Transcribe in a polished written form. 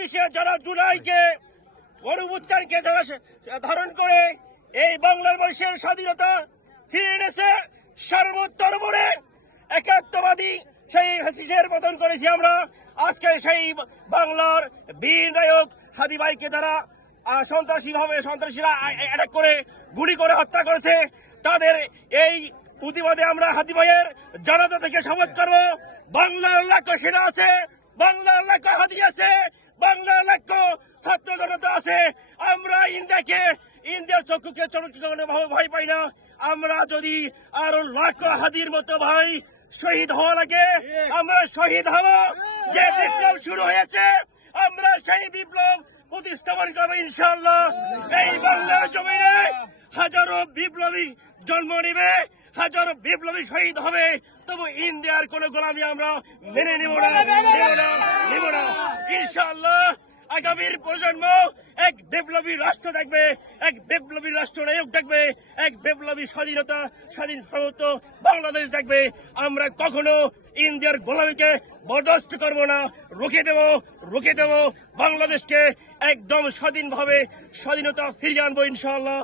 ২৬শে যারা জুলাইকে গণঅভ্যুত্থানকে ধারণ করে এই বাংলার মানুষের স্বাধীনতা ফিরে এনেছে, সর্বোত্তরপরে একাত্মবাদী সেই হাসিসের পতন করেছি আমরা। আজকে সেই বাংলার বীর নায়ক হাদি ভাইকে তারা সন্ত্রাসীরা অ্যাটাক করে গুলি করে হত্যা করেছে। তাদের এই প্রতিবাদে আমরা হাদি ভাইয়ের জানাজা থেকে শপথ করব। বাংলার লাখো সেনা আছে, বাংলার লাখো হাদি আছে, বাংলার লাখো ছাত্র জনতা আছে। আমরা ইন্ডিয়ার চক্ষুকে চমৎকার ভয় পাই না। আমরা যদি আরো লাখো হাদির মতো ভাই শহীদ হওয়া লাগে, আমরা শহীদ হব। যে বিপ্লব শুরু হয়েছে আমরা সেই বিপ্লব প্রতিস্থাপন করবো ইনশাআল্লাহ। সেই বাংলার জমিনে হাজারো বিপ্লবী জন্ম নেবে, হাজারো বিপ্লবী শহীদ হবে, তবু ইন্ডিয়ার কোন গোলামি আমরা মেনে নেব না ইনশাআল্লাহ। আগামীর প্রজন্ম এক বিপ্লবী রাষ্ট্র দেখবে, এক বিপ্লবী রাষ্ট্র নায়ক দেখবে, এক বিপ্লবী স্বাধীন সমস্ত বাংলাদেশ দেখবে। আমরা কখনো ইন্ডিয়ার গোলামীকে বরদাস্ত করব না, রুখে দেব। বাংলাদেশকে একদম স্বাধীনভাবে স্বাধীনতা ফিরিয়ে আনবো ইনশাআল্লাহ।